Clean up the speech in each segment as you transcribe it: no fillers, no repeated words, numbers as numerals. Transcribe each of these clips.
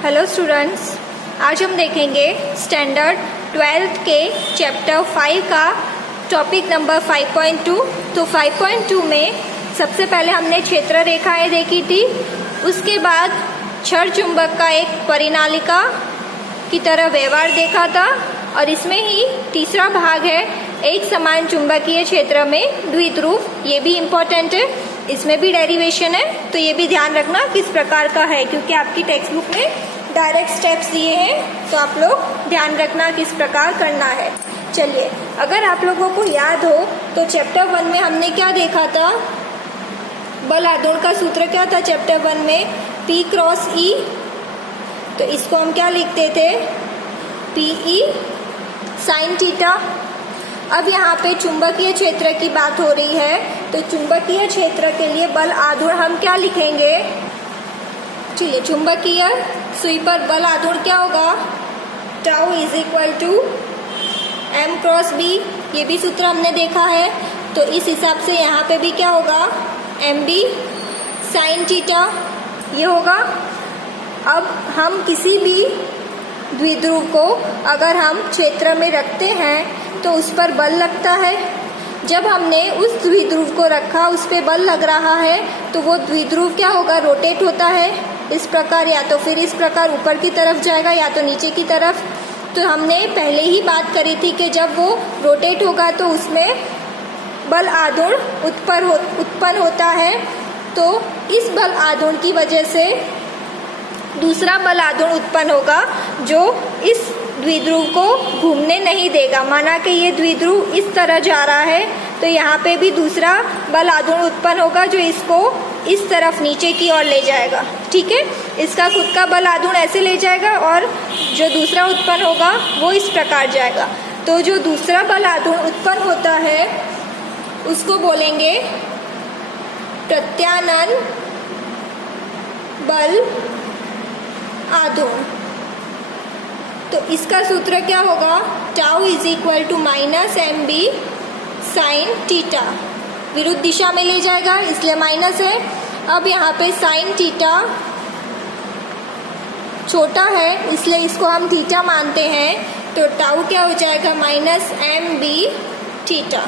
Hello students, आज हम देखेंगे स्टैंडर्ड 12th के चैप्टर 5 का टॉपिक नंबर 5.2। तो 5.2 में सबसे पहले हमने क्षेत्र रेखाएं देखी थी, उसके बाद क्षण चुंबक का एक परिनालिका की तरह व्यवहार देखा था, और इसमें ही तीसरा भाग है एक समान चुंबकीय क्षेत्र में द्विध्रुव। ये भी इम्पोर्टेंट है, इसमें भी डेरिवेशन है, तो ये भी ध्यान रखना किस प्रकार का है, क्योंकि आपकी टेक्स्ट बुक में डायरेक्ट स्टेप्स दिए हैं, तो आप लोग ध्यान रखना किस प्रकार करना है। चलिए, अगर आप लोगों को याद हो तो चैप्टर 1 में हमने क्या देखा था, बल आघूर्ण का सूत्र क्या था चैप्टर 1 में, P क्रॉस E। तो इसको हम क्या लिखते थे, PE साइन थीटा। अब यहाँ पे चुंबकीय क्षेत्र की बात हो रही है, तो चुंबकीय क्षेत्र के लिए बल आघूर्ण हम क्या लिखेंगे। चलिए, चुंबकीय सुई पर बल आघूर्ण क्या होगा, tau is equal to M cross B। ये भी सूत्र हमने देखा है, तो इस हिसाब से यहाँ पे भी क्या होगा, MB साइन थीटा ये होगा। अब हम किसी भी द्विध्रुव को अगर हम क्षेत्र में रखते हैं तो उस पर बल लगता है। जब हमने उस द्विध्रुव को रखा, उस पर बल लग रहा है, तो वो द्विध्रुव क्या होगा, रोटेट होता है इस प्रकार, या तो फिर इस प्रकार ऊपर की तरफ जाएगा या तो नीचे की तरफ। तो हमने पहले ही बात करी थी कि जब वो रोटेट होगा तो उसमें बल आघूर्ण उत्पन्न होता है। तो इस बल आघूर्ण की वजह से दूसरा बल आघूर्ण उत्पन्न होगा जो इस द्विध्रुव को घूमने नहीं देगा। माना कि ये द्विध्रुव इस तरह जा रहा है, तो यहाँ पे भी दूसरा बल आघूर्ण उत्पन्न होगा जो इसको इस तरफ नीचे की ओर ले जाएगा। ठीक है, इसका खुद का बल आघूर्ण ऐसे ले जाएगा और जो दूसरा उत्पन्न होगा वो इस प्रकार जाएगा। तो जो दूसरा बल आघूर्ण उत्पन्न होता है उसको बोलेंगे प्रत्यानयन बल आघूर्ण। तो इसका सूत्र क्या होगा, tau is equal to minus MB sine theta. विरुद्ध दिशा में ले जाएगा इसलिए माइनस है। अब यहाँ पे साइन थीटा छोटा है इसलिए इसको हम थीटा मानते हैं, तो टाउ क्या हो जाएगा, माइनस MB थीटा।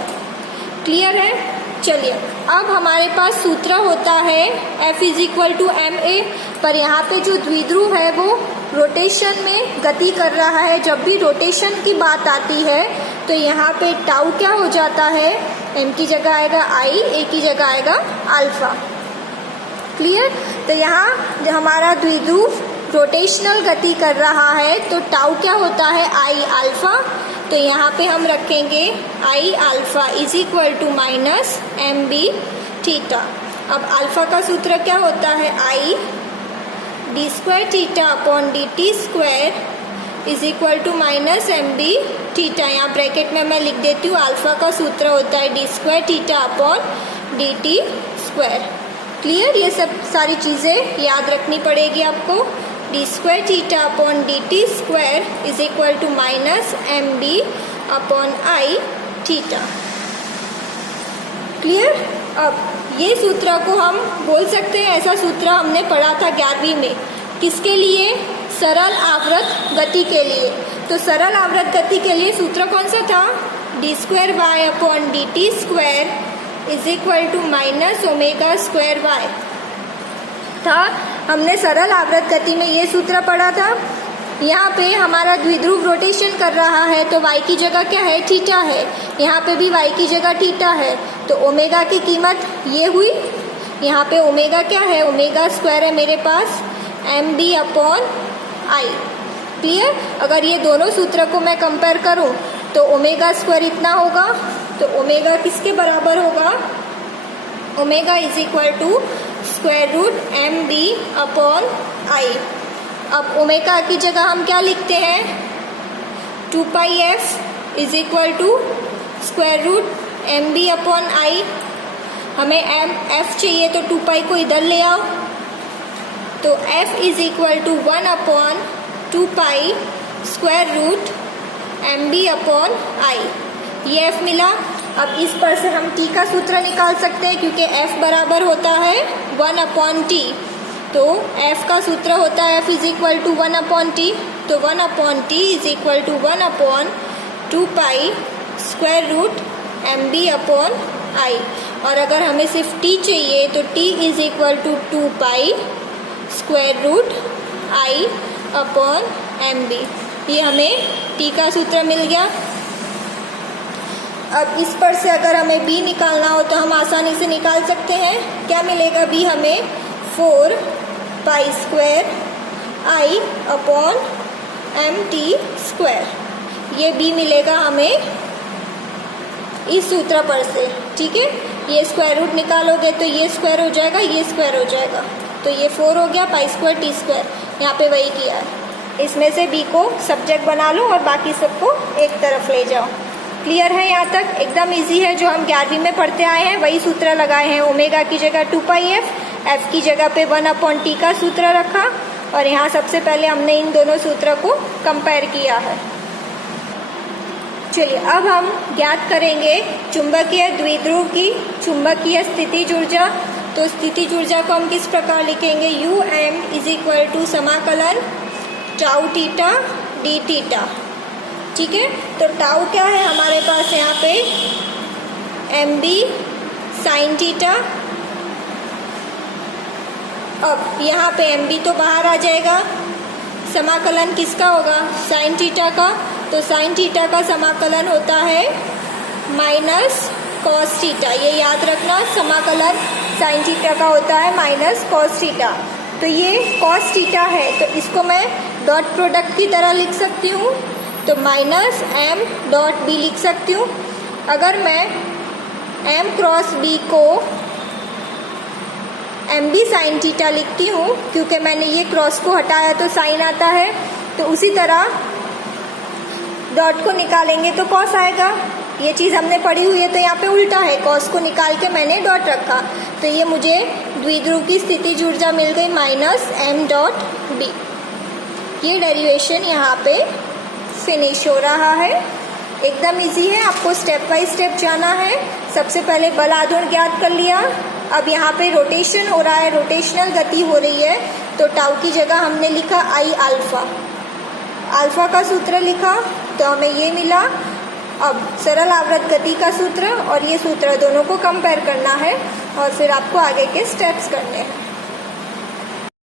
क्लियर है। चलिए, अब हमारे पास सूत्र होता है F is equal to MA, पर यहाँ पे जो द्विध्रुव है वो रोटेशन में गति कर रहा है। जब भी रोटेशन की बात आती है तो यहाँ पे टाउ क्या हो जाता है, M की जगह आएगा I, A की जगह आएगा अल्फा। क्लियर। तो यहाँ जो हमारा द्विध्रुव रोटेशनल गति कर रहा है तो टाउ क्या होता है, I अल्फा। तो यहाँ पे हम रखेंगे I alpha is equal to minus MB theta. अब अल्फा का सूत्र क्या होता है, I d square theta upon dt square is equal to minus MB theta. यहाँ ब्रैकेट में मैं लिख देती हूँ, अल्फा का सूत्र होता है d square theta upon dt square. Clear. ये सब सारी चीज़ें याद रखनी पड़ेगी आपको। D square theta upon dt square is equal to minus MB upon I theta. Clear. अब ये सूत्र को हम बोल सकते हैं, ऐसा सूत्र हमने पढ़ा था 11वीं में, किसके लिए, सरल आवर्त गति के लिए। तो सरल आवर्त गति के लिए सूत्र कौन सा था, d square y upon dt square is equal to minus omega square y था। हमने सरल आवर्त गति में ये सूत्र पढ़ा था। यहाँ पे हमारा द्विध्रुव रोटेशन कर रहा है तो y की जगह क्या है, थीटा है। यहाँ पे भी y की जगह थीटा है, तो ओमेगा की कीमत ये हुई। यहाँ पे ओमेगा क्या है, ओमेगा स्क्वायर है मेरे पास MB अपॉन I। क्लियर। अगर ये दोनों सूत्र को मैं कंपेयर करूँ तो ओमेगा स्क्वायर इतना होगा, तो ओमेगा किसके बराबर होगा, omega is equal to square root MB upon I। अब ओमेगा की जगह हम क्या लिखते हैं, 2 pi F is equal to square root MB upon I। हमें F चाहिए तो 2 पाई को इधर ले आओ, तो F is equal to 1 upon 2 pi square root MB upon I। ये F मिला। अब इस पर से हम T का सूत्र निकाल सकते हैं, क्योंकि F बराबर होता है 1 अपॉन T। तो F का सूत्र होता है F is equal to 1/t, तो 1/t is equal to 1/2 pi square root mb/i। और अगर हमें सिर्फ t चाहिए तो t is equal to 2 pi square root i/mb। ये हमें t का सूत्र मिल गया। अब इस पर से अगर हमें b निकालना हो तो हम आसानी से निकाल सकते हैं। क्या मिलेगा b हमें? 4 पाई स्क्वायर i/mt स्क्वायर। ये b मिलेगा हमें इस सूत्र पर से, ठीक है। ये स्क्वायर रूट निकालोगे तो ये स्क्वायर हो जाएगा, ये स्क्वायर हो जाएगा, तो ये 4 हो गया पाई स्क्वायर t स्क्वायर। यहाँ पे वही किया है। इसमें से b को सब्जेक्ट बना लो और बाकी सबको एक तरफ ले जाओ। क्लियर है? यहाँ तक एकदम इजी है। जो हम 11वीं में पढ़ते आए हैं वही सूत्र लगाए हैं। ओमेगा की जगह 2 पाई f की जगह पे 1/t का सूत्र रखा और यहाँ सबसे पहले हमने इन दोनों सूत्रों को कंपेयर किया है। चलिए अब हम ज्ञात करेंगे चुंबकीय द्विध्रुव की चुंबकीय स्थितिज ऊर्जा। तो स्थितिज ऊर्जा को हम किस प्रकार लिखेंगे? um इज इक्वल टू समाकलन टाउ थीटा डी थीटा, ठीक है। तो टाउ क्या है हमारे पास यहाँ पे? mb sine theta. अब यहाँ पे mb तो बाहर आ जाएगा, समाकलन किसका होगा? साइन थीटा का। तो साइन थीटा का समाकलन होता है माइनस कॉस थीटा। ये याद रखना, समाकलन साइन थीटा का होता है माइनस कॉस थीटा। तो ये कॉस थीटा है तो इसको मैं डॉट प्रोडक्ट की तरह लिख सकती हूँ, तो माइनस m डॉट b लिख सकती हूँ। अगर मैं m क्रॉस b को mb साइन थीटा लिखती हूँ, क्योंकि मैंने ये क्रॉस को हटाया तो साइन आता है, तो उसी तरह डॉट को निकालेंगे तो कॉस आएगा। ये चीज़ हमने पढ़ी हुई है, तो यहाँ पे उल्टा है, कॉस को निकाल के मैंने डॉट रखा, तो ये मुझे द्विध्रुव की स्थितिज ऊर्जा मिल गई माइनस m डॉट b। ये डेरिवेशन यहाँ पे फिनिश हो रहा है। एकदम इजी है, आपको स्टेप बाय स्टेप जाना है। सबसे पहले बल आघूर्ण ज्ञात कर लिया। अब यहाँ पे रोटेशन हो रहा है, रोटेशनल गति हो रही है, तो टाउ की जगह हमने लिखा i अल्फा। अल्फा का सूत्र लिखा तो हमें ये मिला। अब सरल आवर्त गति का सूत्र और ये सूत्र दोनों को कंपेयर करना है और फिर आपको आगे के स्टेप्स करने हैं।